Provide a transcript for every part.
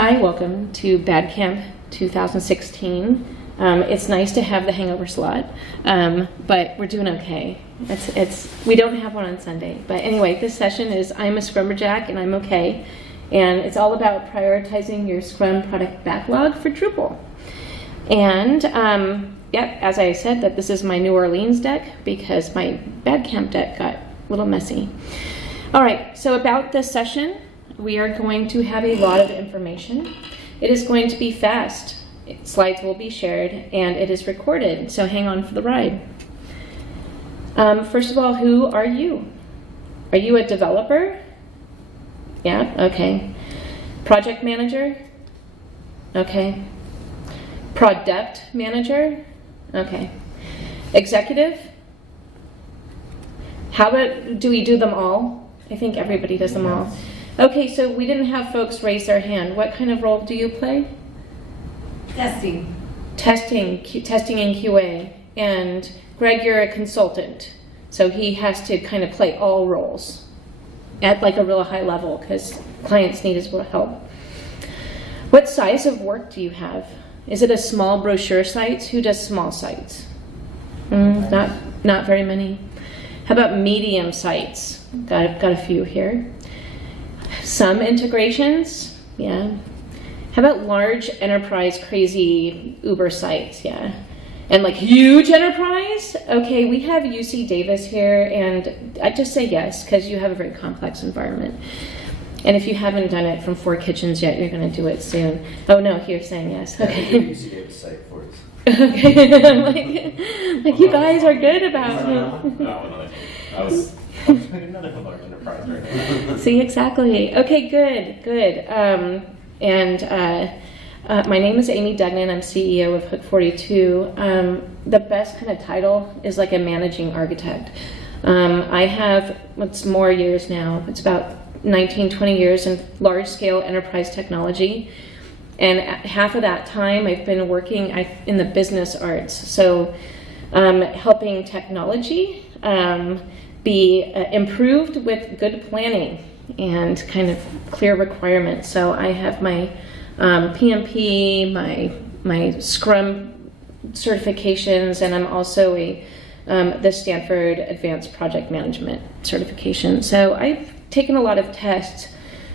Hi, welcome to Bad Camp 2016. It's nice to have the hangover slot, but we're doing okay. We don't have one on Sunday. But anyway, this session is I'm a Scrumberjack and I'm okay. And it's all about prioritizing your Scrum product backlog for Drupal. And as I said, that this is my New Orleans deck because my Bad Camp deck got a little messy. All right, so about this session, we are going to have a lot of information. It is going to be fast. Slides will be shared and it is recorded, so hang on for the ride. First of all, who are you? Are you a developer? Yeah, okay. Project manager? Okay. Product manager? Okay. Executive? How about, do we do them all? I think everybody does them all. Okay, so we didn't have folks raise their hand. What kind of role do you play? Testing. Testing and QA. And Greg, you're a consultant, so he has to kind of play all roles at like a real high level because clients need his help. What size of work do you have? Is it a small brochure site? Who does small sites? Not very many. How about medium sites? Got a few here. Some integrations, yeah. How about large enterprise, crazy Uber sites, yeah. And like huge enterprise? Okay, we have UC Davis here, and I just say yes, because you have a very complex environment. And if you haven't done it from 4 Kitchens yet, you're going to do it soon. Oh no, you're saying yes. Okay. Yeah, UC Davis site for us. Okay, like you guys are good about it. I was another large enterprise right now. See, exactly. Okay, good. My name is Amy Dugnan. I'm CEO of Hook 42. The best kind of title is like a managing architect. I have, what's more years now, it's about 19, 20 years in large-scale enterprise technology. And half of that time I've been working in the business arts. So helping technology be improved with good planning and kind of clear requirements. So I have my PMP, my Scrum certifications, and I'm also the Stanford Advanced Project Management certification. So I've taken a lot of tests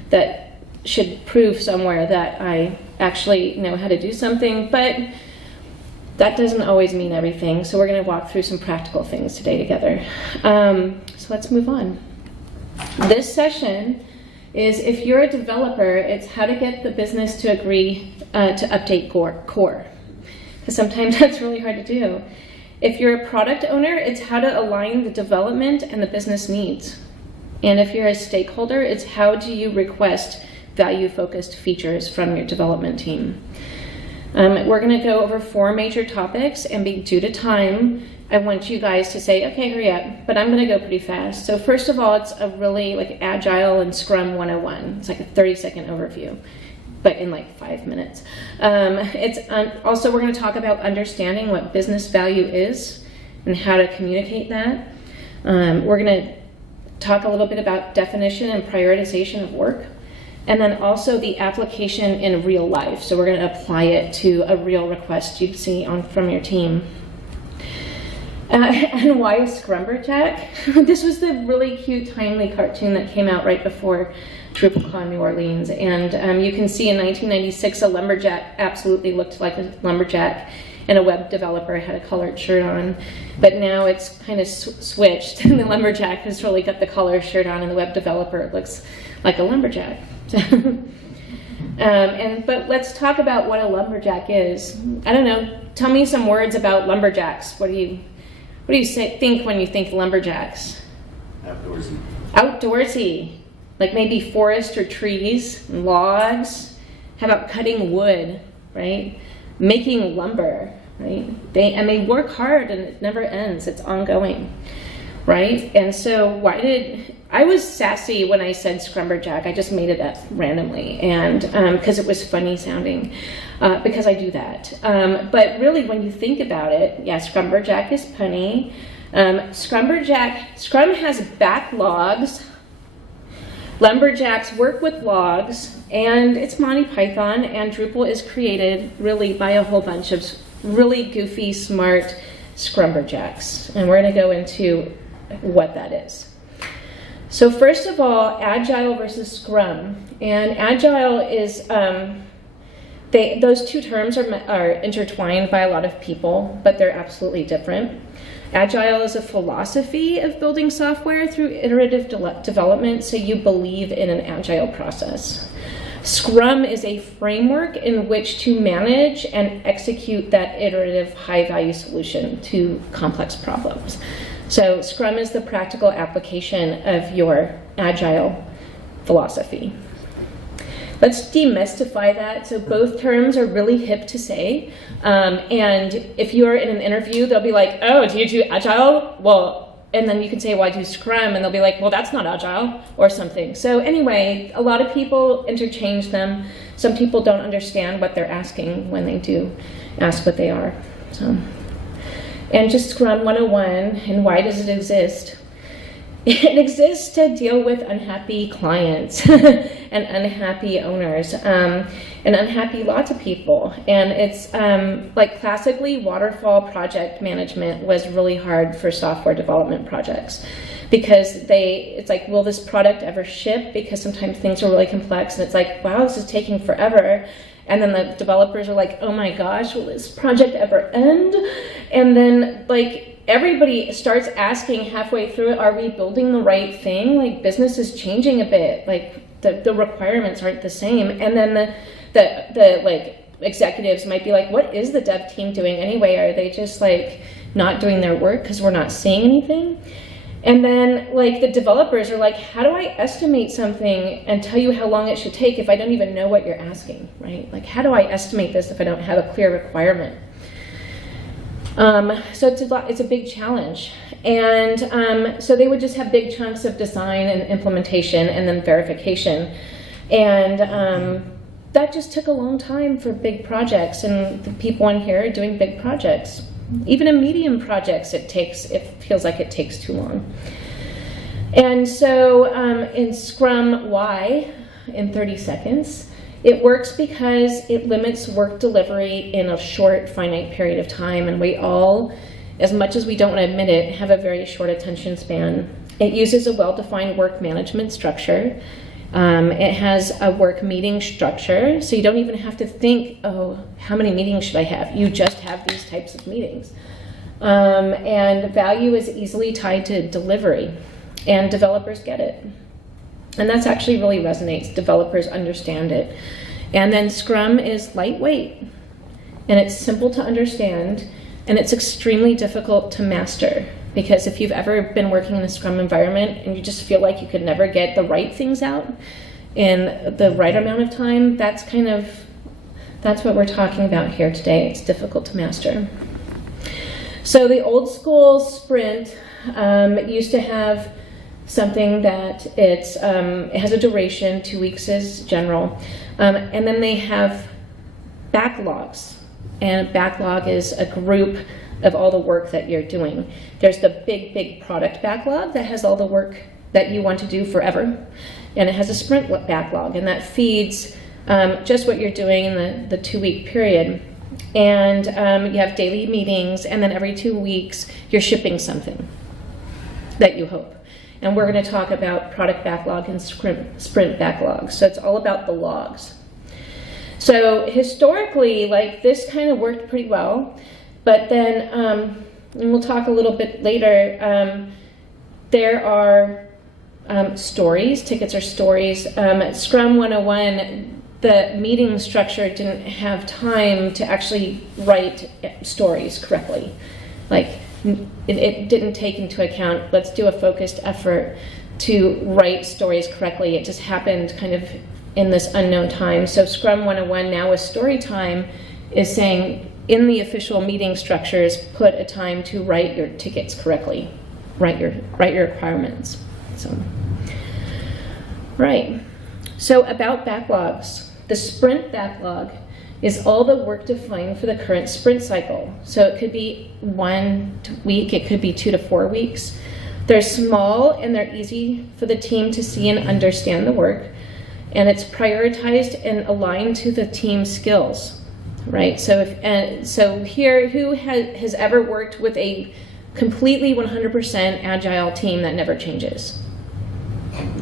that should prove somewhere that I actually know how to do something, but that doesn't always mean everything. So we're going to walk through some practical things today together. So let's move on. This session is, if you're a developer, it's how to get the business to agree to update core. Because sometimes that's really hard to do. If you're a product owner, it's how to align the development and the business needs. And if you're a stakeholder, it's how do you request value-focused features from your development team. We're going to go over 4 major topics, and due to time, I want you guys to say, okay, hurry up, but I'm going to go pretty fast. So first of all, it's a really like Agile and Scrum 101. It's like a 30-second overview, but in like 5 minutes. Also, we're going to talk about understanding what business value is and how to communicate that. We're going to talk a little bit about definition and prioritization of work. And then also the application in real life. So we're going to apply it to a real request you'd see from your team. And why a Scrumberjack? This was the really cute, timely cartoon that came out right before DrupalCon New Orleans. And you can see in 1996, a lumberjack absolutely looked like a lumberjack, and a web developer had a colored shirt on. But now it's kind of switched, and the lumberjack has really got the colored shirt on, and the web developer looks like a lumberjack. But let's talk about what a lumberjack is. I don't know. Tell me some words about lumberjacks. What do you think when you think lumberjacks? Outdoorsy. Outdoorsy, like maybe forest or trees, logs. How about cutting wood, right? Making lumber, right? They work hard and it never ends. It's ongoing, right? And so I was sassy when I said Scrumberjack. I just made it up randomly, and because it was funny sounding, because I do that. But really, when you think about it, yeah, Scrumberjack is punny. Scrum has backlogs Lumberjacks work with logs, and it's Monty Python, and Drupal is created really by a whole bunch of really goofy, smart Scrumberjacks. And we're going to go into what that is. So first of all, Agile versus Scrum. And Agile is, those two terms are intertwined by a lot of people, but they're absolutely different. Agile is a philosophy of building software through iterative development, so you believe in an agile process. Scrum is a framework in which to manage and execute that iterative high-value solution to complex problems. So Scrum is the practical application of your agile philosophy. Let's demystify that. So both terms are really hip to say. And if you're in an interview, they'll be like, oh, do you do agile? Well, and then you can say, well, I do Scrum. And they'll be like, well, that's not agile or something. So anyway, a lot of people interchange them. Some people don't understand what they're asking when they do ask what they are. So, and just Scrum 101, and why does it exist? It exists to deal with unhappy clients and unhappy owners and unhappy lots of people. And it's like classically waterfall project management was really hard for software development projects because it's like, will this product ever ship? Because sometimes things are really complex and it's like, wow, this is taking forever. And then the developers are like, oh my gosh, will this project ever end? And then like, everybody starts asking halfway through it, are we building the right thing? Like business is changing a bit, like the requirements aren't the same. And then the like executives might be like, what is the dev team doing anyway? Are they just like not doing their work because we're not seeing anything? And then like the developers are like, how do I estimate something and tell you how long it should take if I don't even know what you're asking, right? Like how do I estimate this if I don't have a clear requirement? So it's a big challenge. And so they would just have big chunks of design and implementation and then verification. And that just took a long time for big projects, and the people in here are doing big projects. Even in medium projects, it feels like it takes too long. And so in Scrum, why? In 30 seconds. It works because it limits work delivery in a short, finite period of time, and we all, as much as we don't want to admit it, have a very short attention span. It uses a well-defined work management structure. It has a work meeting structure, so you don't even have to think, oh, how many meetings should I have? You just have these types of meetings. And value is easily tied to delivery, and developers get it. And that's actually really resonates. Developers understand it. And then Scrum is lightweight, and it's simple to understand, and it's extremely difficult to master. Because if you've ever been working in a Scrum environment and you just feel like you could never get the right things out in the right amount of time, that's what we're talking about here today. It's difficult to master. So the old school sprint used to have something that it has a duration, 2 weeks is general, and then they have backlogs, and a backlog is a group of all the work that you're doing. There's the big product backlog that has all the work that you want to do forever, and it has a sprint backlog, and that feeds just what you're doing in the 2 week period. And you have daily meetings, and then every 2 weeks you're shipping something that you hope. And we're going to talk about product backlog and sprint backlog. So it's all about the logs. So historically, like this kind of worked pretty well, but then, and we'll talk a little bit later, there are stories, tickets are stories. At Scrum 101, the meeting structure didn't have time to actually write stories correctly. Like, it didn't take into account, let's do a focused effort to write stories correctly. It just happened kind of in this unknown time. So Scrum 101 now with story time is saying in the official meeting structures, put a time to write your tickets correctly, write your requirements. So, right. So about backlogs, the sprint backlog is all the work defined for the current sprint cycle. So it could be 1 week, it could be 2 to 4 weeks. They're small and they're easy for the team to see and understand the work. And it's prioritized and aligned to the team's skills, right? So here, who has ever worked with a completely 100% agile team that never changes?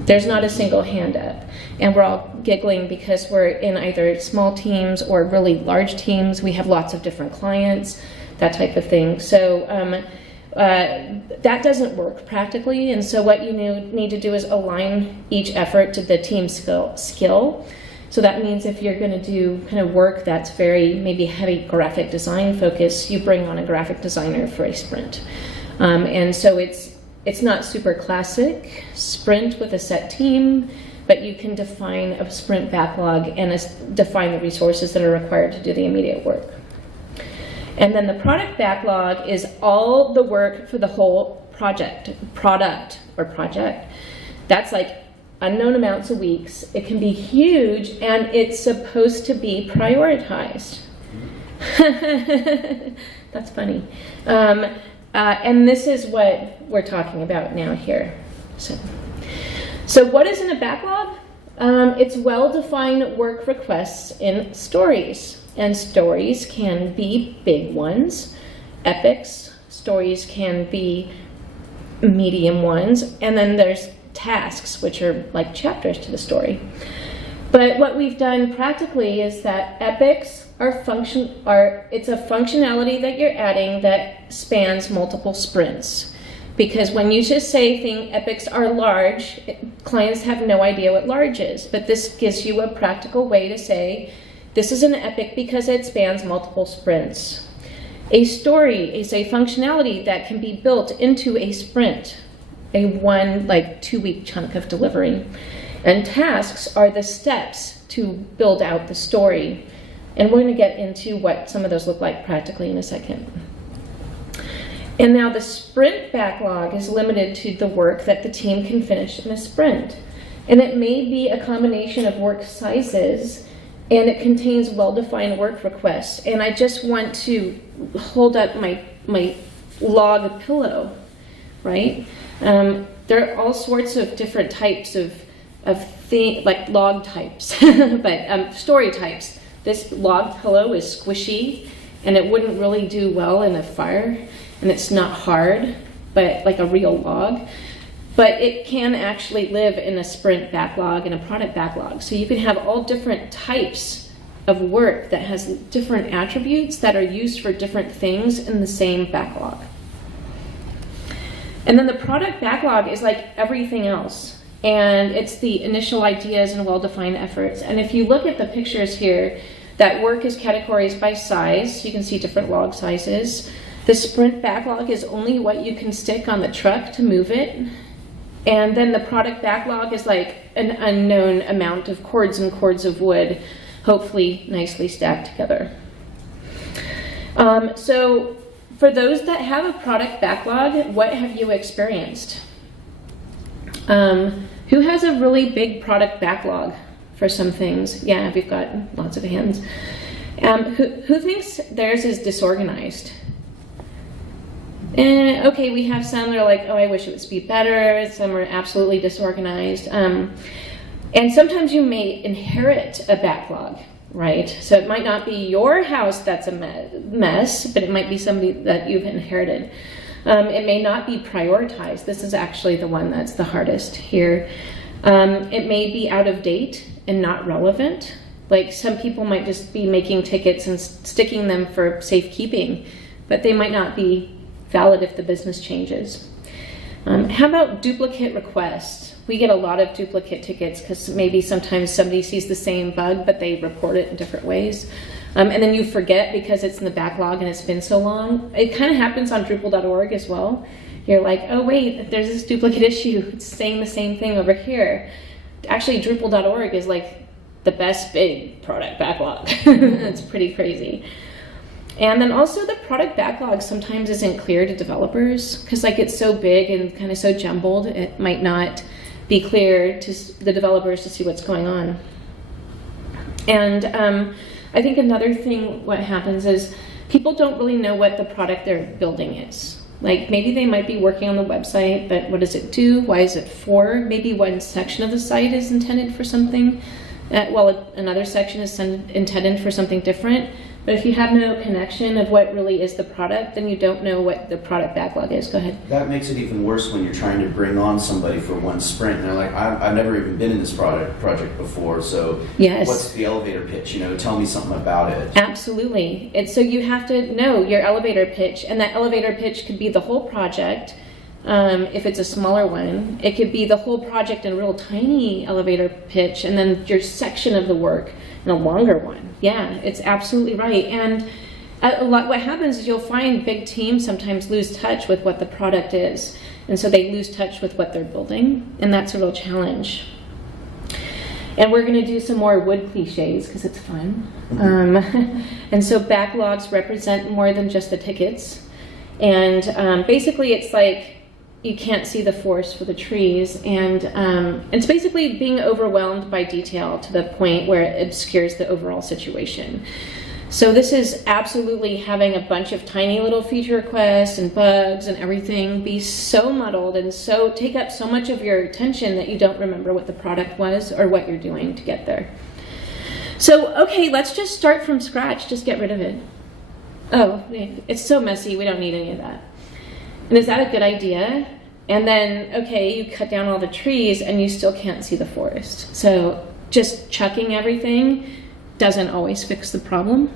There's not a single hand up. And we're all giggling because we're in either small teams or really large teams. We have lots of different clients, that type of thing. So that doesn't work practically. And so what you need to do is align each effort to the team skill. So that means if you're going to do kind of work that's very maybe heavy graphic design focus, you bring on a graphic designer for a sprint. And so it's not super classic sprint with a set team, but you can define a sprint backlog and define the resources that are required to do the immediate work. And then the product backlog is all the work for the whole product. That's like unknown amounts of weeks. It can be huge, and it's supposed to be prioritized. That's funny. And this is what we're talking about now here. So what is in a backlog? It's well-defined work requests in stories. And stories can be big ones, epics. Stories can be medium ones. And then there's tasks, which are like chapters to the story. But what we've done practically is that epics it's a functionality that you're adding that spans multiple sprints. Because when you just say epics are large, clients have no idea what large is. But this gives you a practical way to say, this is an epic because it spans multiple sprints. A story is a functionality that can be built into a sprint, a 2-week chunk of delivery. And tasks are the steps to build out the story. And we're going to get into what some of those look like practically in a second. And now the sprint backlog is limited to the work that the team can finish in a sprint. And it may be a combination of work sizes, and it contains well-defined work requests. And I just want to hold up my log pillow, right? There are all sorts of different types of like log types, but story types. This log pillow is squishy, and it wouldn't really do well in a fire, and it's not hard, but like a real log. But it can actually live in a sprint backlog and a product backlog. So you can have all different types of work that has different attributes that are used for different things in the same backlog. And then the product backlog is like everything else. And it's the initial ideas and well-defined efforts. And if you look at the pictures here, that work is categorized by size. You can see different log sizes. The sprint backlog is only what you can stick on the truck to move it. And then the product backlog is like an unknown amount of cords and cords of wood, hopefully nicely stacked together. So for those that have a product backlog, what have you experienced? Who has a really big product backlog for some things? Yeah, we've got lots of hands. Who thinks theirs is disorganized? Okay, we have some that are like, oh, I wish it would be better. Some are absolutely disorganized. And sometimes you may inherit a backlog, right? So it might not be your house that's a mess, but it might be somebody that you've inherited. It may not be prioritized. This is actually the one that's the hardest here. It may be out of date and not relevant. Like some people might just be making tickets and sticking them for safekeeping, but they might not be valid if the business changes. How about duplicate requests? We get a lot of duplicate tickets because maybe sometimes somebody sees the same bug, but they report it in different ways. And then you forget because it's in the backlog and it's been so long. It kind of happens on Drupal.org as well. You're like, oh wait, there's this duplicate issue. It's saying the same thing over here. Actually, Drupal.org is like the best big product backlog. It's pretty crazy. And then also the product backlog sometimes isn't clear to developers because like it's so big and kind of so jumbled, it might not be clear to the developers to see what's going on. And I think another thing what happens is people don't really know what the product they're building is. Like maybe they might be working on the website, but what does it do? Why is it for? Maybe one section of the site is intended for something, while another section is intended for something different. But if you have no connection of what really is the product, then you don't know what the product backlog is. Go ahead. That makes it even worse when you're trying to bring on somebody for one sprint and they're like, I've never even been in this project before, so Yes. What's the elevator pitch? Tell me something about it. Absolutely. So you have to know your elevator pitch, and that elevator pitch could be the whole project. If it's a smaller one, it could be the whole project in a real tiny elevator pitch, and then your section of the work in a longer one. Yeah, it's absolutely right. And what happens is you'll find big teams sometimes lose touch with what the product is, and so they lose touch with what they're building, and that's a real challenge. And we're going to do some more wood cliches because it's fun. And so backlogs represent more than just the tickets, and basically it's like you can't see the forest for the trees, and it's basically being overwhelmed by detail to the point where it obscures the overall situation. So this is absolutely having a bunch of tiny little feature requests and bugs and everything be so muddled and so take up so much of your attention that you don't remember what the product was or what you're doing to get there. So, okay, let's just start from scratch. Just get rid of it. Oh, it's so messy. We don't need any of that. And is that a good idea? And then, okay, you cut down all the trees and you still can't see the forest. So just chucking everything doesn't always fix the problem,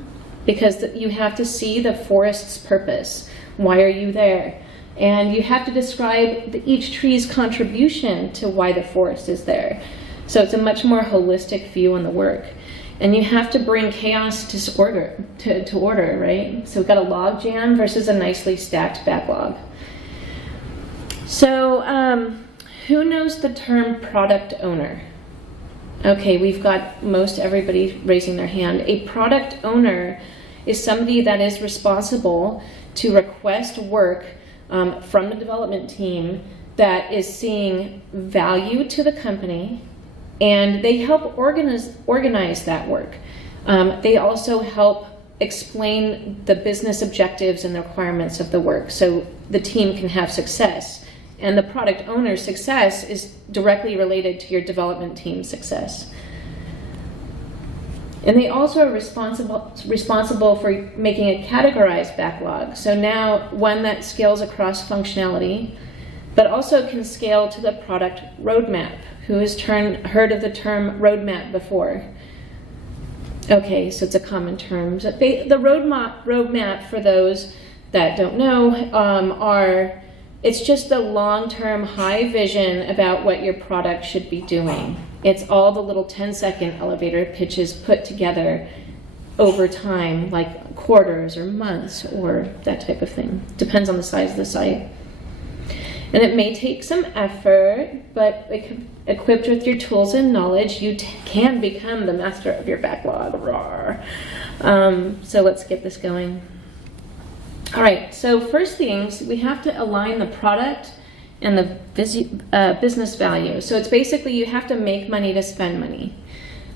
because you have to see the forest's purpose. Why are you there? And you have to describe each tree's contribution to why the forest is there. So it's a much more holistic view on the work. And you have to bring chaos to order, right? So we've got a log jam versus a nicely stacked backlog. So who knows the term product owner? Okay, we've got most everybody raising their hand. A product owner is somebody that is responsible to request work from the development team that is seeing value to the company, and they help organize that work. They also help explain the business objectives and the requirements of the work so the team can have success. And the product owner's success is directly related to your development team's success. And they also are responsible for making a categorized backlog. So now one that scales across functionality, but also can scale to the product roadmap. Who has heard of the term roadmap before? Okay, so it's a common term. So the roadmap, for those that don't know, it's just a long-term high vision about what your product should be doing. It's all the little 10-second elevator pitches put together over time, like quarters or months or that type of thing. Depends on the size of the site. And it may take some effort, but equipped with your tools and knowledge, you can become the master of your backlog. So let's get this going. All right, so first things, we have to align the product and the business value. So it's basically you have to make money to spend money.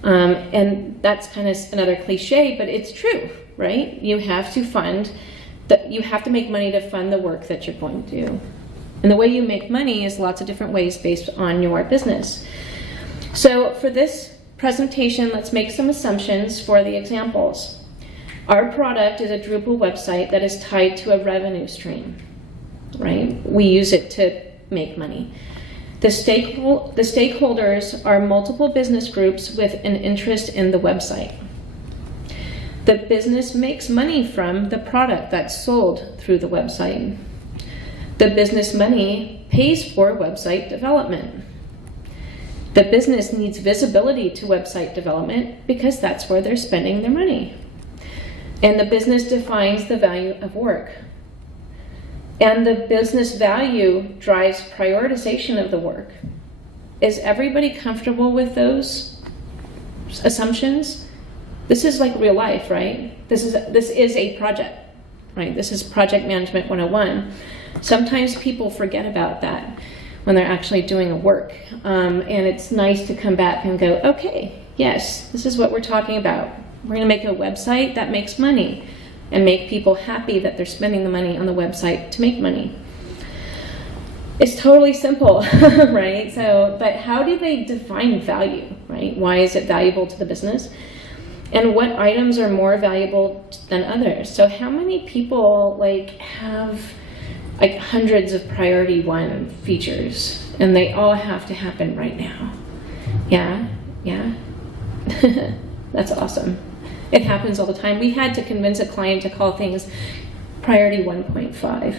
And that's kind of another cliche, but it's true, right? You have to make money to fund the work that you're going to do. And the way you make money is lots of different ways based on your business. So for this presentation, let's make some assumptions for the examples. Our product is a Drupal website that is tied to a revenue stream, right? We use it to make money. The stakeholders are multiple business groups with an interest in the website. The business makes money from the product that's sold through the website. The business money pays for website development. The business needs visibility to website development because that's where they're spending their money. And the business defines the value of work. And the business value drives prioritization of the work. Is everybody comfortable with those assumptions? This is like real life, right? This is a project, right? This is project management 101. Sometimes people forget about that when they're actually doing a work. And it's nice to come back and go, okay, yes, this is what we're talking about. We're going to make a website that makes money. and make people happy that they're spending the money on the website to make money. It's totally simple, right? So, but how do they define value, right? Why is it valuable to the business? And what items are more valuable than others? So how many people like have like hundreds of priority 1 features and they all have to happen right now? Yeah. That's awesome. It happens all the time. We had to convince a client to call things priority 1.5.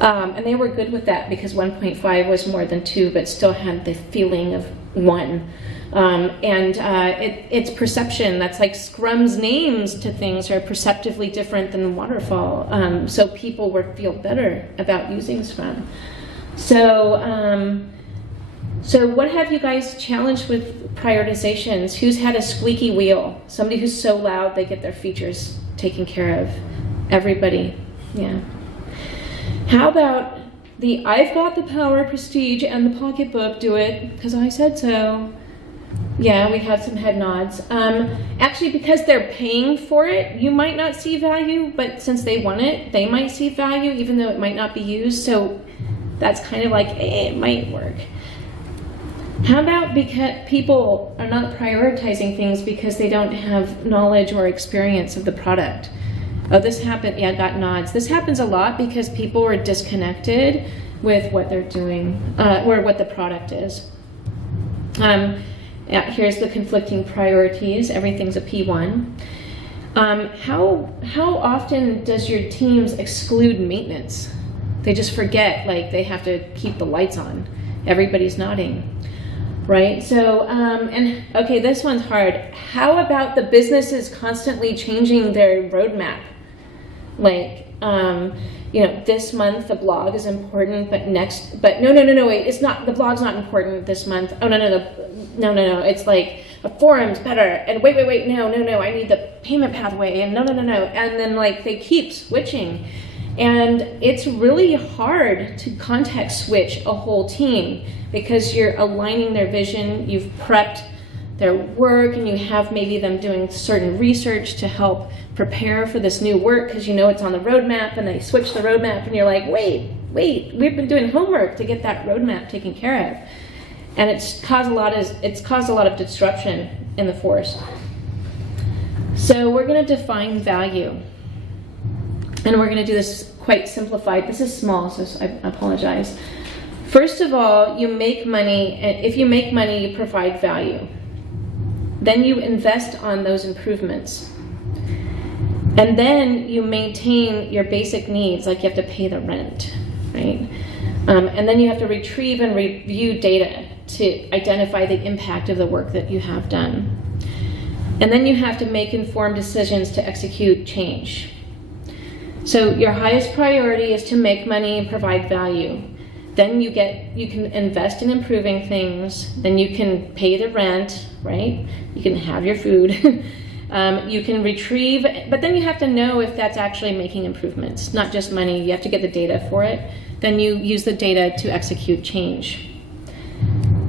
And they were good with that because 1.5 was more than 2, but still had the feeling of 1. It's perception. That's like Scrum's names to things are perceptively different than waterfall. So people feel better about using Scrum. So what have you guys challenged with prioritizations? Who's had a squeaky wheel? Somebody who's so loud they get their features taken care of. Everybody, yeah. How about the I've got the power, prestige, and the pocketbook, do it, because I said so. Yeah, we have some head nods. Actually, because they're paying for it, you might not see value, but since they want it, they might see value, even though it might not be used. So that's kind of like, it might work. How about because people are not prioritizing things because they don't have knowledge or experience of the product? Oh, this happened, yeah, got nods. This happens a lot because people are disconnected with what they're doing, or what the product is. Yeah, here's the conflicting priorities. Everything's a P1. How often does your teams exclude maintenance? They just forget, like they have to keep the lights on. Everybody's nodding, right? So, and okay, this one's hard. How about the businesses constantly changing their roadmap? Like, this month the blog is important, but no, wait, it's not, the blog's not important this month. Oh, no, it's like the forum's better, and wait, no, I need the payment pathway, and no, and then like they keep switching. And it's really hard to context switch a whole team because you're aligning their vision, you've prepped their work, and you have maybe them doing certain research to help prepare for this new work because you know it's on the roadmap, and they switch the roadmap and you're like, wait, we've been doing homework to get that roadmap taken care of. And it's caused a lot of disruption in the force. So we're going to define value. And we're going to do this quite simplified. This is small, so I apologize. First of all, you make money. If you make money, you provide value. Then you invest on those improvements. And then you maintain your basic needs, like you have to pay the rent, right? And then you have to retrieve and review data to identify the impact of the work that you have done. And then you have to make informed decisions to execute change. So your highest priority is to make money and provide value. Then you can invest in improving things. Then you can pay the rent, right? You can have your food. You can retrieve, but then you have to know if that's actually making improvements, not just money. You have to get the data for it. Then you use the data to execute change.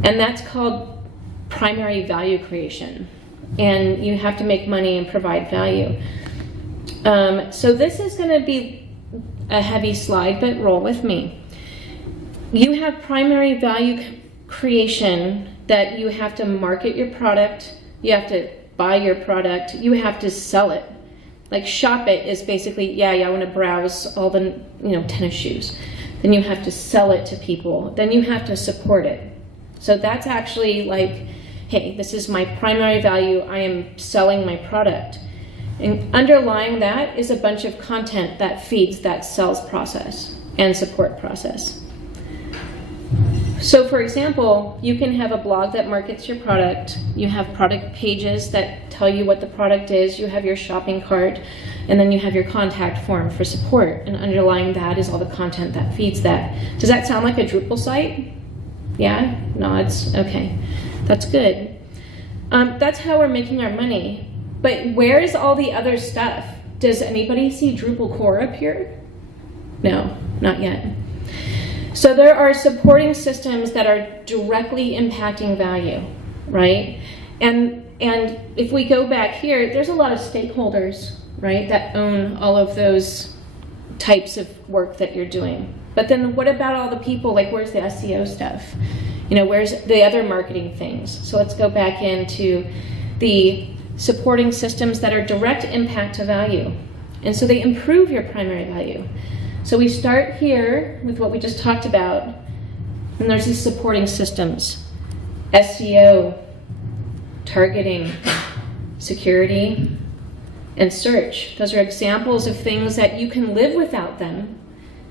And that's called primary value creation. And you have to make money and provide value. So this is going to be a heavy slide, but roll with me. You have primary value creation that you have to market your product, you have to buy your product, you have to sell it. Like shop it is basically, I want to browse all the tennis shoes. Then you have to sell it to people. Then you have to support it. So that's actually like, hey, this is my primary value, I am selling my product. And underlying that is a bunch of content that feeds that sales process and support process. So for example, you can have a blog that markets your product, you have product pages that tell you what the product is, you have your shopping cart, and then you have your contact form for support, and underlying that is all the content that feeds that. Does that sound like a Drupal site? Yeah? Nods? Okay, that's good. That's how we're making our money. But where is all the other stuff? Does anybody see Drupal core up here? No, not yet. So there are supporting systems that are directly impacting value, right? And And if we go back here, there's a lot of stakeholders, right, that own all of those types of work that you're doing. But then what about all the people, like where's the SEO stuff? You know, where's the other marketing things? So let's go back into the supporting systems that are direct impact to value. And so they improve your primary value. So we start here with what we just talked about, and there's these supporting systems. SEO, targeting, security, and search. Those are examples of things that you can live without them,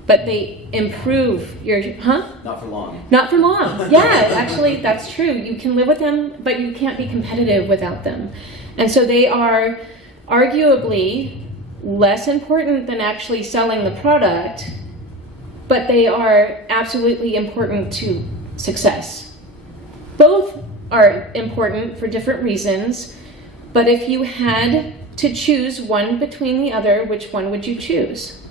but they improve your, Not for long. Not for long. Yeah, actually, that's true. You can live with them, but you can't be competitive without them. And so they are arguably less important than actually selling the product, but they are absolutely important to success. Both are important for different reasons, but if you had to choose one between the other, which one would you choose?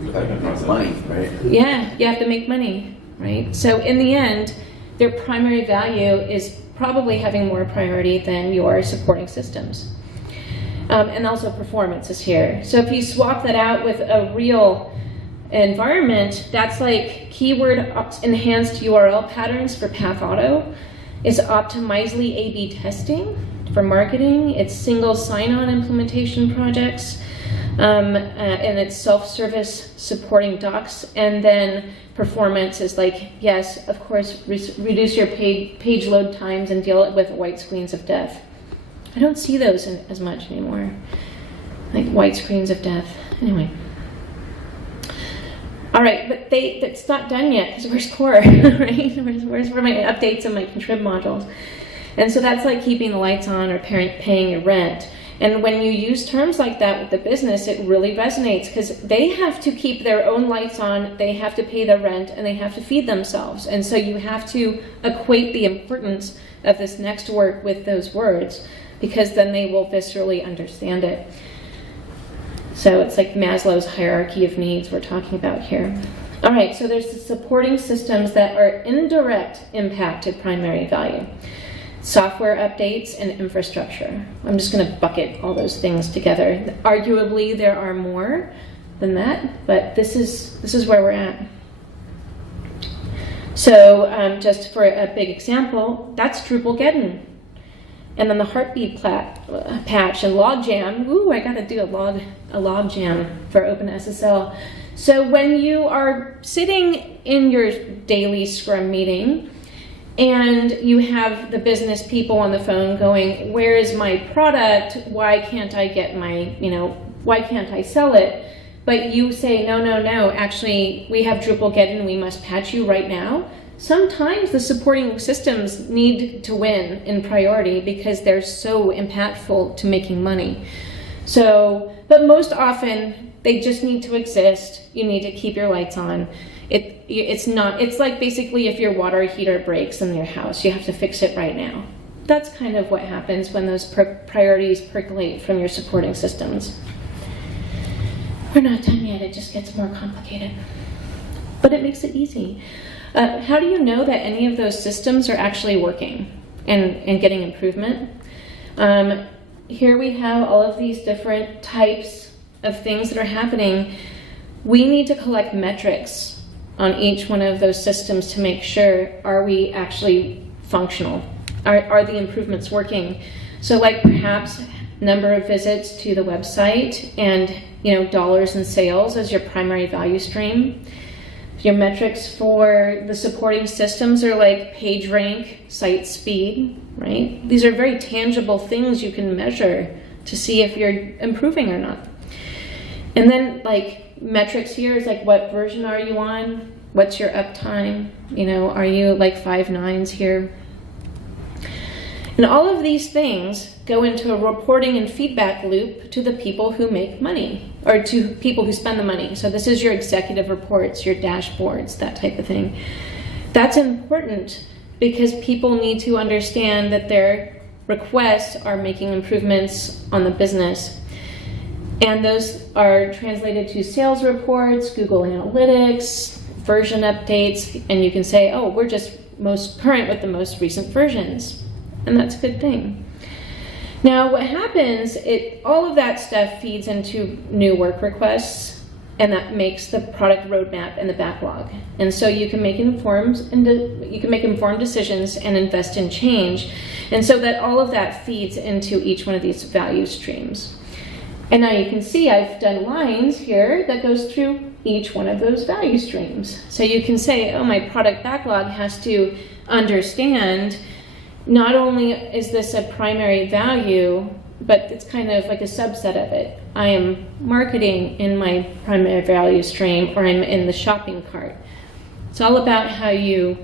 Money, right? Yeah, you have to make money, right? So in the end, their primary value is probably having more priority than your supporting systems. And also performance is here. So if you swap that out with a real environment, that's like keyword enhanced URL patterns for Path Auto. It's optimizely A/B testing for marketing. It's single sign-on implementation projects. And it's self-service supporting docs. And then performance is like, yes, of course, reduce your page load times and deal with white screens of death. I don't see those as much anymore, like white screens of death. Anyway. All right, but it's not done yet, because where's core, right? Where's my updates and my contrib modules? And so that's like keeping the lights on or paying your rent. And when you use terms like that with the business, it really resonates, because they have to keep their own lights on, they have to pay their rent, and they have to feed themselves. And so you have to equate the importance of this next work with those words, because then they will viscerally understand it. So it's like Maslow's hierarchy of needs we're talking about here. All right, so there's the supporting systems that are indirect impact to primary value. Software updates and infrastructure. I'm just going to bucket all those things together. Arguably, there are more than that, but this is where we're at. So just for a big example, that's Drupal. And then the heartbeat patch and logjam. Ooh, I got to do a logjam for OpenSSL. So when you are sitting in your daily Scrum meeting and you have the business people on the phone going, where is my product? Why can't I get my, why can't I sell it? But you say, no, actually, we have Drupal and we must patch you right now. Sometimes the supporting systems need to win in priority because they're so impactful to making money. So, but most often they just need to exist. You need to keep your lights on. It's like basically if your water heater breaks in your house, you have to fix it right now. That's kind of what happens when those priorities percolate from your supporting systems. We're not done yet, it just gets more complicated. But it makes it easy. How do you know that any of those systems are actually working and getting improvement? Here we have all of these different types of things that are happening. We need to collect metrics on each one of those systems to make sure, are we actually functional? Are the improvements working? So like perhaps number of visits to the website and dollars in sales as your primary value stream. Your metrics for the supporting systems are like page rank, site speed, right? These are very tangible things you can measure to see if you're improving or not. And then like metrics here is like what version are you on? What's your uptime? Are you like 5 nines here? And all of these things go into a reporting and feedback loop to the people who make money, or to people who spend the money. So this is your executive reports, your dashboards, that type of thing. That's important because people need to understand that their requests are making improvements on the business. And those are translated to sales reports, Google Analytics, version updates, and you can say, oh, we're just most current with the most recent versions. and that's a good thing. Now what happens, all of that stuff feeds into new work requests, and that makes the product roadmap and the backlog. And so you can make informed decisions and invest in change. And so that all of that feeds into each one of these value streams. And now you can see I've done lines here that goes through each one of those value streams. So you can say, oh, my product backlog has to understand not only is this a primary value, but it's kind of like a subset of it. I am marketing in my primary value stream, or I'm in the shopping cart. It's all about how you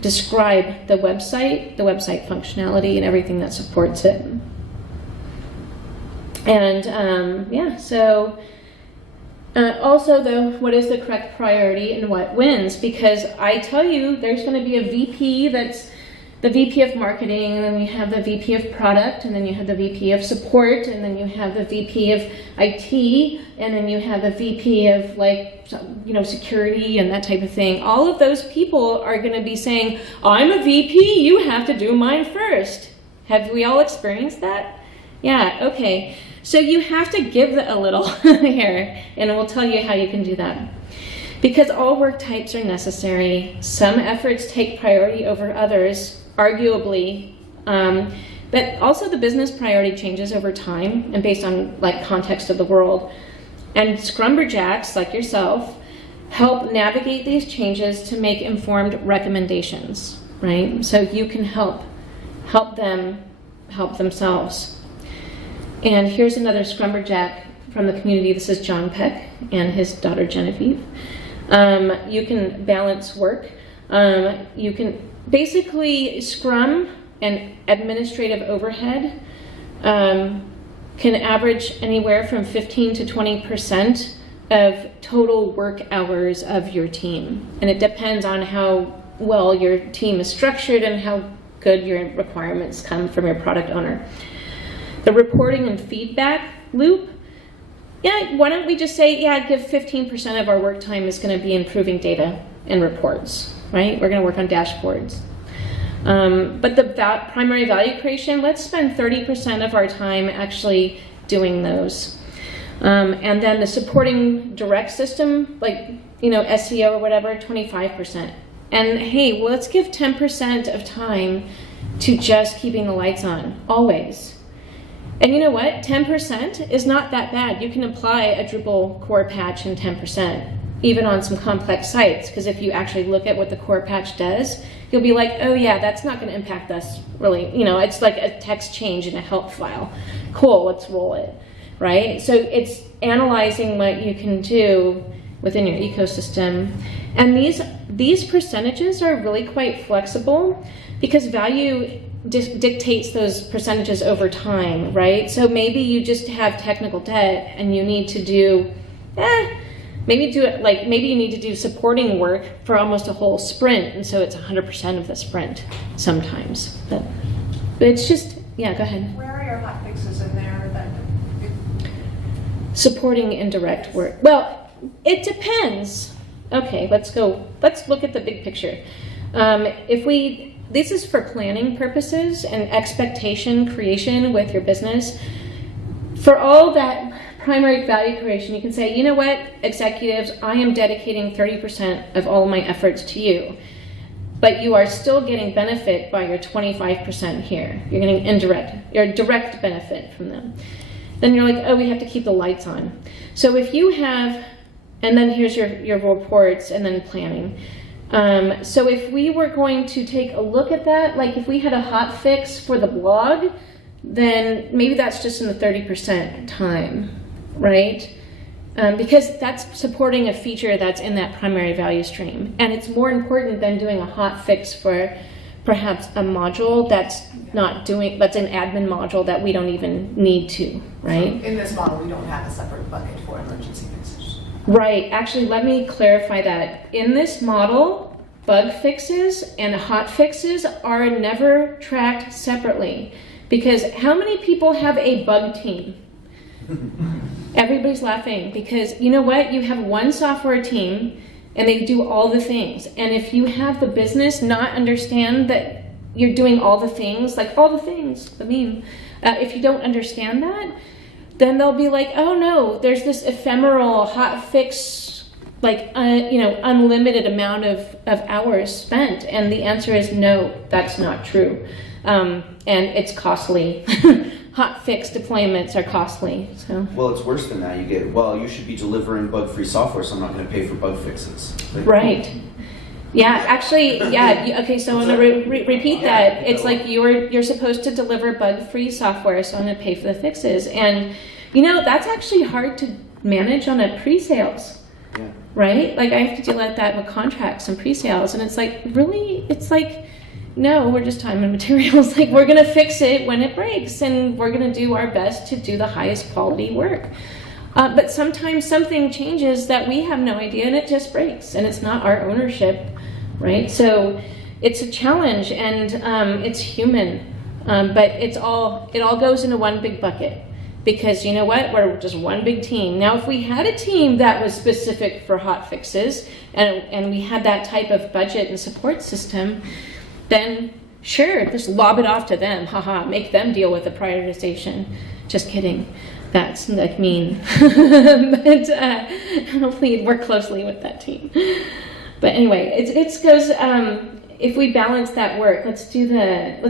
describe the website functionality, and everything that supports it. And yeah, so also though, what is the correct priority and what wins? Because I tell you, there's going to be a VP that's the VP of marketing, and then you have the VP of product, and then you have the VP of support, and then you have the VP of IT, and then you have the VP of security and that type of thing. All of those people are going to be saying, I'm a VP, you have to do mine first. Have we all experienced that? Yeah, okay. So you have to give a little here, and we'll tell you how you can do that. Because all work types are necessary, some efforts take priority over others, arguably, but also the business priority changes over time and based on context of the world. And Scrumberjacks, like yourself, help navigate these changes to make informed recommendations, right? So you can help them help themselves. And here's another Scrumberjack from the community. This is John Peck and his daughter Genevieve. You can balance work. You can basically Scrum and administrative overhead can average anywhere from 15 to 20% of total work hours of your team. And it depends on how well your team is structured and how good your requirements come from your product owner. The reporting and feedback loop, yeah, why don't we just say, yeah, give 15% of our work time is going to be improving data and reports, right? We're going to work on dashboards. But the primary value creation, let's spend 30% of our time actually doing those. And then the supporting direct system, SEO or whatever, 25%. And hey, well, let's give 10% of time to just keeping the lights on, always. And you know what? 10% is not that bad. You can apply a Drupal core patch in 10%, even on some complex sites, because if you actually look at what the core patch does, you'll be like, oh yeah, that's not going to impact us really. It's like a text change in a help file. Cool, let's roll it, right? So it's analyzing what you can do within your ecosystem. And these percentages are really quite flexible because value dictates those percentages over time, right? So maybe you just have technical debt and you need to do, maybe you need to do supporting work for almost a whole sprint, and so it's 100% of the sprint sometimes. But it's just, yeah, go ahead. Where are your hot fixes in there? Supporting indirect work. Well, it depends. Okay, let's look at the big picture. This is for planning purposes and expectation creation with your business. For all that primary value creation, you can say, you know what, executives, I am dedicating 30% of all my efforts to you, but you are still getting benefit by your 25% here. You're getting your direct benefit from them. Then you're like, oh, we have to keep the lights on. So if you have, and then here's your reports and then planning. So if we were going to take a look at that, like if we had a hot fix for the blog, then maybe that's just in the 30% time, right? Because that's supporting a feature that's in that primary value stream. And it's more important than doing a hot fix for perhaps a module that's that's an admin module that we don't even need to, right? So in this model, we don't have a separate bucket for emergency fixes. Right, actually, let me clarify that. In this model, bug fixes and hot fixes are never tracked separately. Because how many people have a bug team? Everybody's laughing because you know what? You have one software team and they do all the things. And if you have the business not understand that you're doing all the things, like all the things, the meme. If you don't understand that, then they'll be like, oh no, there's this ephemeral hot fix, like, unlimited amount of hours spent. And the answer is no, that's not true. And it's costly. Hot fix deployments are costly. So. Well, it's worse than that. You get, well, you should be delivering bug-free software, so I'm not going to pay for bug fixes. Like, right. Yeah, actually, yeah. Okay, so I'm going to repeat that. It's like you're supposed to deliver bug-free software, so I'm going to pay for the fixes. And, that's actually hard to manage on a pre-sales, right? Like, I have to deal with that with contracts and pre-sales, and it's like, really? It's like, no, we're just time and materials. Like, we're going to fix it when it breaks, and we're going to do our best to do the highest quality work. But sometimes something changes that we have no idea, and it just breaks, and it's not our ownership, right? So it's a challenge, and it's human, but it all goes into one big bucket, because you know what? We're just one big team. Now, if we had a team that was specific for hot fixes, and we had that type of budget and support system, then sure, just lob it off to them. Haha, make them deal with the prioritization. Just kidding. That's like mean. But hopefully you'd work closely with that team. But anyway, it goes, if we balance that work, let's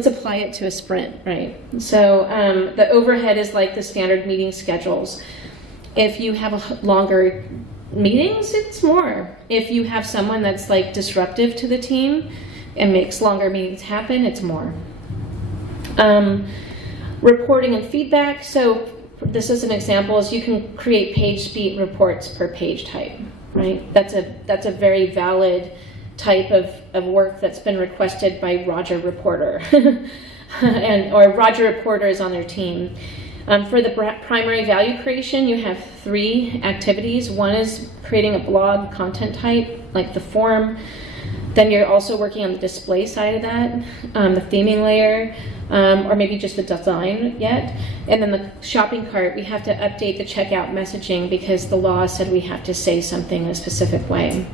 apply it to a sprint, right? So the overhead is like the standard meeting schedules. If you have longer meetings, it's more. If you have someone that's like disruptive to the team and makes longer meetings happen, it's more. Reporting and feedback. So this is an example, is you can create page speed reports per page type, right? That's a very valid type of work that's been requested by Roger Reporter. or Roger Reporter is on their team. For the primary value creation, you have 3 activities. One is creating a blog content type, like the form. Then you're also working on the display side of that, the theming layer, or maybe just the design yet. And then the shopping cart, we have to update the checkout messaging because the law said we have to say something in a specific way.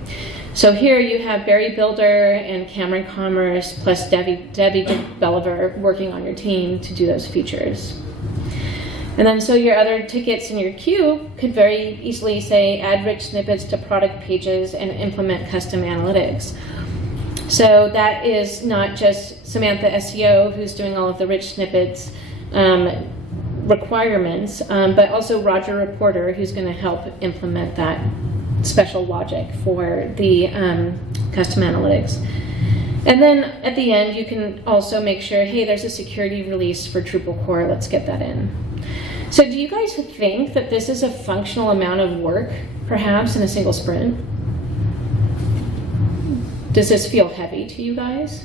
So here you have Berry Builder and Cameron Commerce plus Debbie Belliver working on your team to do those features. And then so your other tickets in your queue could very easily say add rich snippets to product pages and implement custom analytics. So that is not just Samantha SEO who's doing all of the rich snippets requirements, but also Roger Reporter who's going to help implement that special logic for the custom analytics. And then at the end, you can also make sure, hey, there's a security release for Drupal core, let's get that in. So do you guys think that this is a functional amount of work, perhaps, in a single sprint? Does this feel heavy to you guys?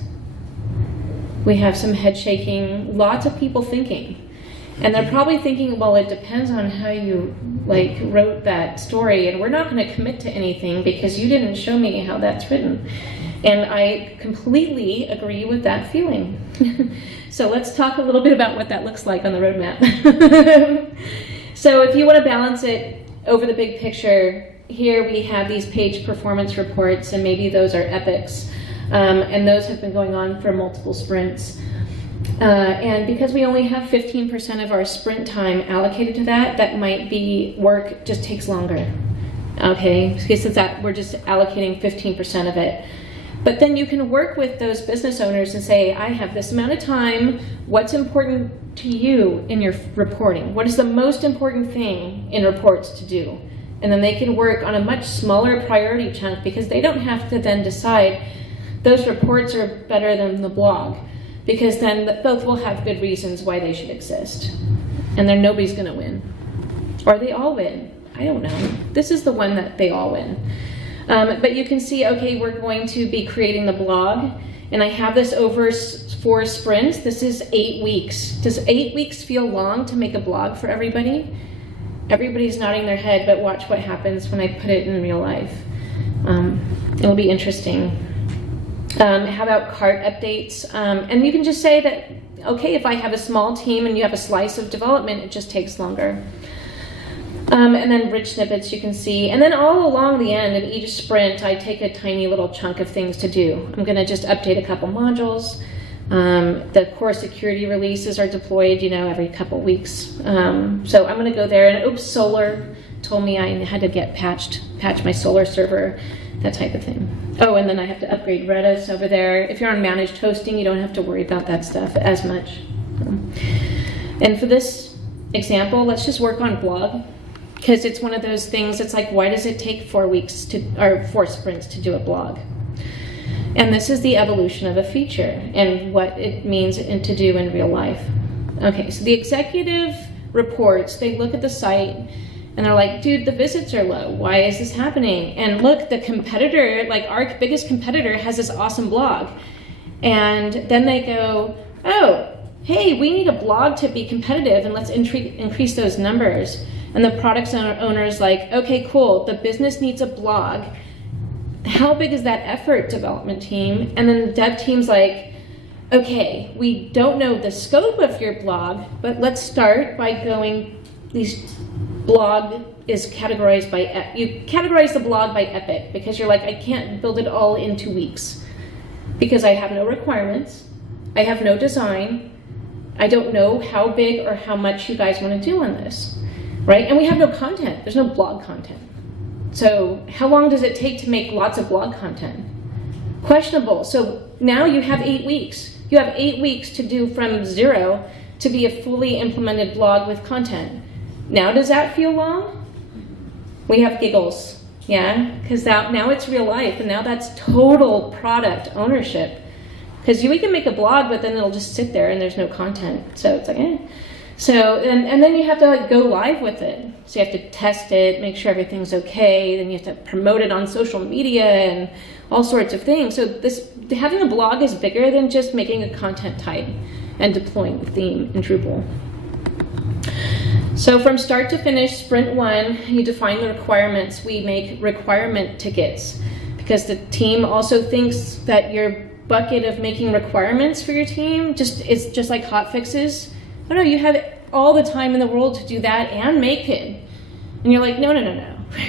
We have some head shaking, lots of people thinking. And they're probably thinking, well, it depends on how you wrote that story, and we're not going to commit to anything because you didn't show me how that's written. And I completely agree with that feeling. So let's talk a little bit about what that looks like on the roadmap. So if you want to balance it over the big picture, here we have these page performance reports, and maybe those are epics. And those have been going on for multiple sprints. And because we only have 15% of our sprint time allocated to that, that might be work just takes longer. Okay, since that we're just allocating 15% of it. But then you can work with those business owners and say, I have this amount of time. What's important to you in your reporting? What is the most important thing in reports to do? And then they can work on a much smaller priority chunk because they don't have to then decide those reports are better than the blog, because then both will have good reasons why they should exist. And then nobody's going to win. Or they all win. I don't know. This is the one that they all win. But you can see, okay, we're going to be creating the blog, and I have this over 4 sprints. This is 8 weeks. Does 8 weeks feel long to make a blog for everybody? Everybody's nodding their head, but watch what happens when I put it in real life. It'll be interesting. How about cart updates? And you can just say that, okay, if I have a small team and you have a slice of development, it just takes longer. And then rich snippets you can see. And then all along the end, in each sprint, I take a tiny little chunk of things to do. I'm going to just update a couple modules. The core security releases are deployed, every couple weeks. So I'm going to go there, and oops, Solar told me I had to patch my Solar server, that type of thing. Oh, and then I have to upgrade Redis over there. If you're on managed hosting, you don't have to worry about that stuff as much. And for this example, let's just work on blog, because it's one of those things, it's like, why does it take 4 sprints to do a blog? And this is the evolution of a feature and what it means to do in real life. Okay, so the executive reports, they look at the site and they're like, dude, the visits are low. Why is this happening? And look, the competitor, like our biggest competitor, has this awesome blog. And then they go, oh, hey, we need a blog to be competitive, and let's increase those numbers. And the product owner is like, okay, cool, the business needs a blog. How big is that effort, development team? And then the dev team's like, okay, we don't know the scope of your blog, but let's start by going, blog is categorized by, you categorize the blog by epic, because you're like, I can't build it all in 2 weeks because I have no requirements, I have no design, I don't know how big or how much you guys want to do on this, right? And we have no content, there's no blog content. So how long does it take to make lots of blog content? Questionable. So now you have 8 weeks. You have 8 weeks to do from 0 to be a fully implemented blog with content. Now does that feel long? We have giggles, yeah? Because now it's real life, and now that's total product ownership. Because we can make a blog, but then it'll just sit there and there's no content. So it's like, eh. So, and then you have to go live with it. So you have to test it, make sure everything's okay, then you have to promote it on social media and all sorts of things. So having a blog is bigger than just making a content type and deploying the theme in Drupal. So from start to finish, sprint 1, you define the requirements. We make requirement tickets, because the team also thinks that your bucket of making requirements for your team is just like hot fixes. Oh no, you have all the time in the world to do that and make it. And you're like, no.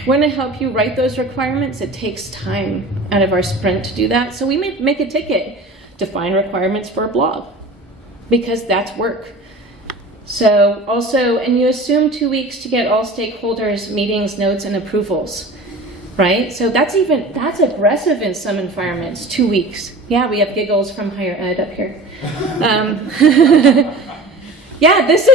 We're gonna help you write those requirements. It takes time out of our sprint to do that. So we make a ticket, define requirements for a blog, because that's work. So also, and you assume 2 weeks to get all stakeholders meetings, notes, and approvals, right? So that's aggressive in some environments, 2 weeks. Yeah, we have giggles from higher ed up here. Yeah, this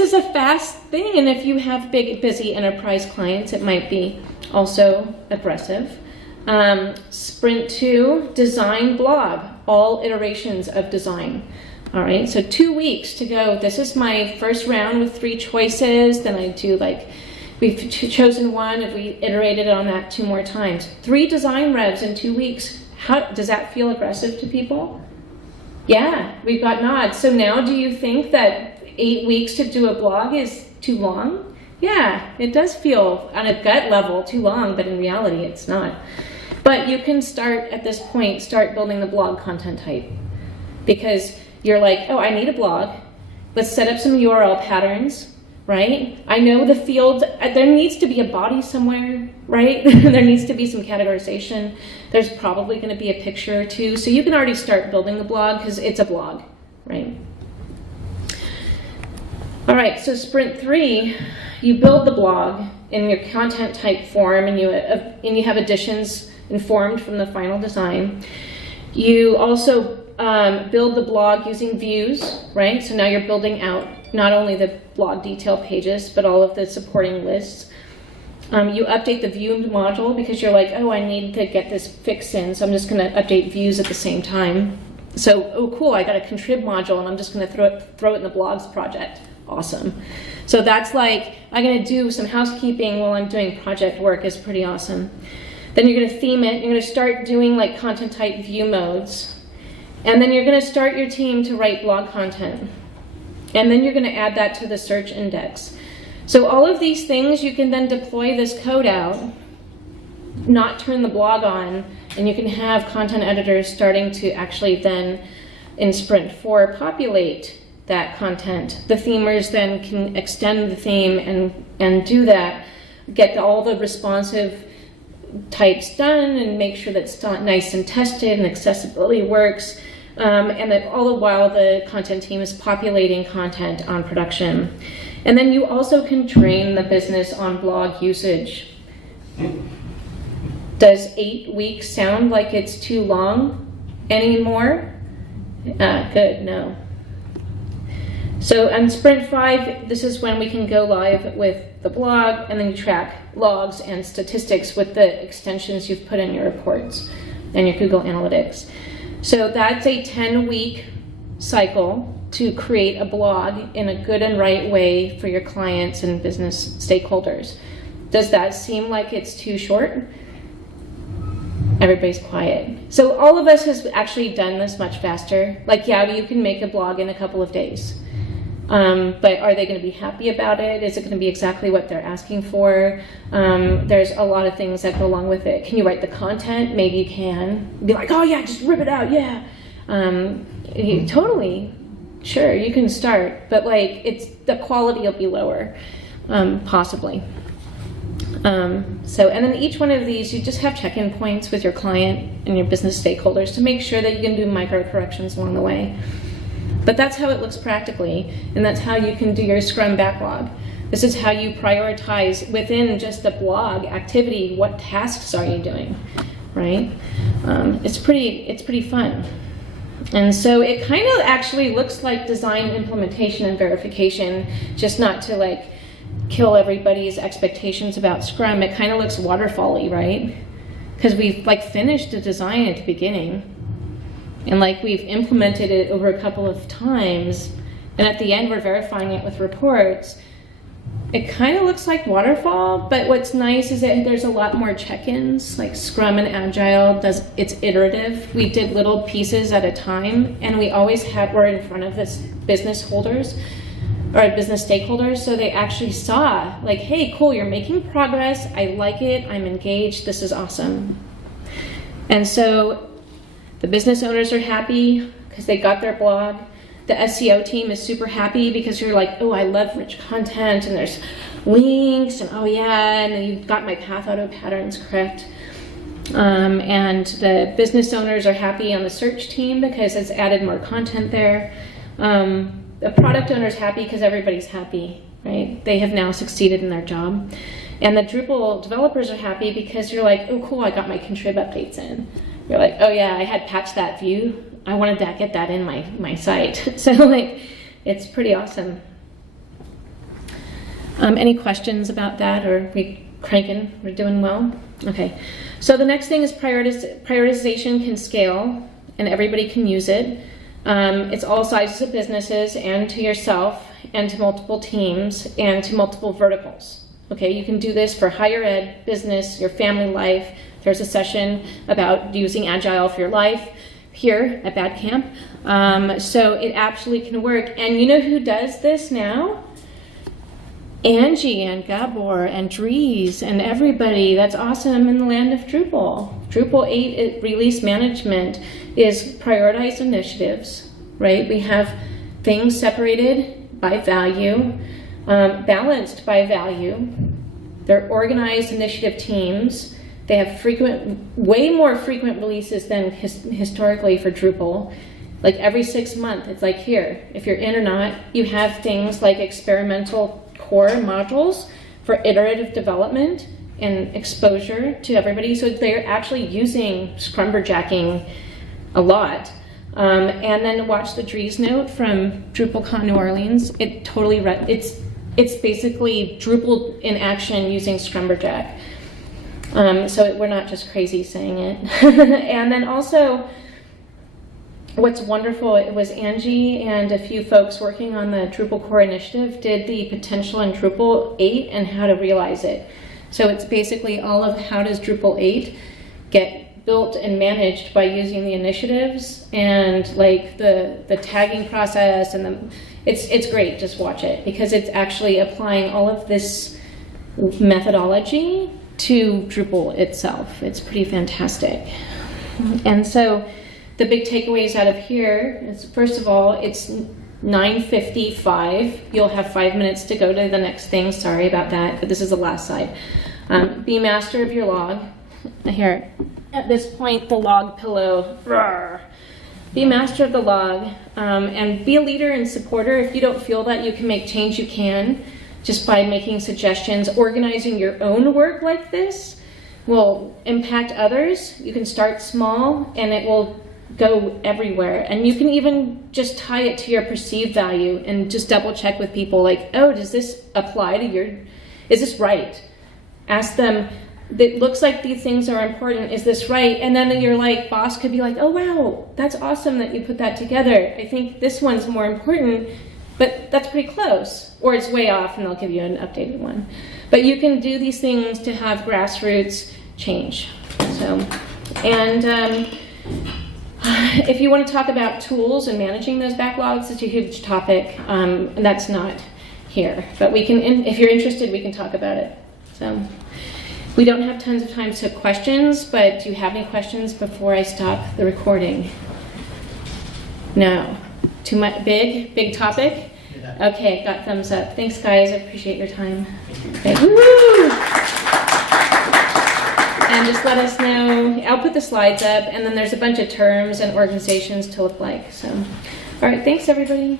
is a fast thing, and if you have big, busy enterprise clients, it might be also aggressive. Sprint 2, design blog, all iterations of design. All right, so 2 weeks to go. This is my first round with 3 choices. Then I do we've chosen one, and we iterated on that 2 more times. 3 design revs in 2 weeks. How does that feel aggressive to people? Yeah, we've got nods. So now do you think that 8 weeks to do a blog is too long? Yeah, it does feel on a gut level too long, but in reality it's not. But you can start at this point, start building the blog content type, because you're like, oh, I need a blog. Let's set up some URL patterns, right? I know the field, there needs to be a body somewhere, right? There needs to be some categorization. There's probably going to be a picture or 2. So you can already start building the blog because it's a blog, right? All right, so sprint 3, you build the blog in your content type form, and you have additions informed from the final design. You also build the blog using views, right? So now you're building out not only the blog detail pages, but all of the supporting lists. You update the view module because you're like, oh, I need to get this fix in, so I'm just going to update views at the same time. So, oh, cool, I got a contrib module, and I'm just going to throw it in the blogs project. Awesome. So that's like, I'm going to do some housekeeping while I'm doing project work is pretty awesome. Then you're going to theme it. You're going to start doing like content type view modes. And then you're going to start your team to write blog content. And then you're going to add that to the search index. So all of these things, you can then deploy this code out, not turn the blog on, and you can have content editors starting to actually then, in Sprint 4, populate that content. The themers then can extend the theme and do that, get all the responsive types done and make sure that it's nice and tested and accessibility works. And that all the while the content team is populating content on production. And then you also can train the business on blog usage. Does 8 weeks sound like it's too long anymore? Good, no. So on Sprint 5, this is when we can go live with the blog, and then you track logs and statistics with the extensions you've put in your reports and your Google Analytics. So that's a 10-week cycle to create a blog in a good and right way for your clients and business stakeholders. Does that seem like it's too short? Everybody's quiet. So all of us has actually done this much faster. Like, yeah, you can make a blog in a couple of days. But are they going to be happy about it? Is it going to be exactly what they're asking for? There's a lot of things that go along with it. Can you write the content? Maybe you can. Be like, oh yeah, just rip it out, yeah. Totally, sure, you can start, but like the quality will be lower, possibly. And then each one of these, you just have check-in points with your client and your business stakeholders to make sure that you can do micro corrections along the way. But that's how it looks practically, and that's how you can do your Scrum backlog. This is how you prioritize within just the blog activity, what tasks are you doing, right? It's pretty fun. And so it kind of actually looks like design, implementation, and verification, just not to like kill everybody's expectations about Scrum. It kind of looks waterfall-y, right? Because we've like finished the design at the beginning, and like we've implemented it over a couple of times, and at the end we're verifying it with reports. It kind of looks like waterfall, but what's nice is that there's a lot more check-ins. Like Scrum and Agile it's iterative. We did little pieces at a time, and we always were in front of this business holders or business stakeholders, so they actually saw like, hey, cool, you're making progress. I like it. I'm engaged. This is awesome. And so the business owners are happy because they got their blog. The SEO team is super happy because you're like, oh, I love rich content, and there's links, and oh yeah, and you've got my path auto patterns correct. And the business owners are happy on the search team because it's added more content there. The product owner's happy because everybody's happy, right? They have now succeeded in their job. And the Drupal developers are happy because you're like, oh cool, I got my contrib updates in. You're like, oh yeah, I had patched that view. I wanted to get that in my site. So like, it's pretty awesome. Any questions about that, or are we cranking? We're doing well? Okay. So the next thing is prioritization can scale, and everybody can use it. It's all sizes of businesses, and to yourself, and to multiple teams, and to multiple verticals. Okay, you can do this for higher ed, business, your family life. There's a session about using Agile for your life here at Bad Camp. So it absolutely can work. And you know who does this now? Angie and Gabor and Dries and everybody. That's awesome in the land of Drupal. Drupal 8 release management is prioritized initiatives, right? We have things separated by value, balanced by value. They're organized initiative teams. They have way more frequent releases than historically for Drupal. Like every 6 months, it's like here, if you're in or not, you have things like experimental core modules for iterative development and exposure to everybody. So they're actually using Scrumberjacking a lot. And then watch the Dries note from DrupalCon New Orleans. It totally, it's basically Drupal in action using Scrumberjack. So we're not just crazy saying it. And then also, what's wonderful, it was Angie and a few folks working on the Drupal core initiative did the potential in Drupal 8 and how to realize it. So it's basically all of how does Drupal 8 get built and managed by using the initiatives and like the tagging process, and it's great, just watch it, because it's actually applying all of this methodology to Drupal itself. It's pretty fantastic. And so the big takeaways out of here is, first of all, it's 9:55. You'll have 5 minutes to go to the next thing. Sorry about that, but this is the last slide. Be master of your log. Here, at this point, the log pillow. Be master of the log, and be a leader and supporter. If you don't feel that you can make change, you can, just by making suggestions. Organizing your own work like this will impact others. You can start small and it will go everywhere. And you can even just tie it to your perceived value and just double check with people like, oh, does this apply to is this right? Ask them, it looks like these things are important, is this right? And then your boss could be like, oh wow, that's awesome that you put that together. I think this one's more important, but that's pretty close. Or it's way off and they'll give you an updated one. But you can do these things to have grassroots change. So, and if you want to talk about tools and managing those backlogs, it's a huge topic, and that's not here. But we can, if you're interested, we can talk about it. So, we don't have tons of time to questions, but do you have any questions before I stop the recording? No. Too much, big topic? Okay, got thumbs up. Thanks, guys. I appreciate your time. Okay. Woo! And just let us know. I'll put the slides up, and then there's a bunch of terms and organizations to look like. So, all right, thanks, everybody.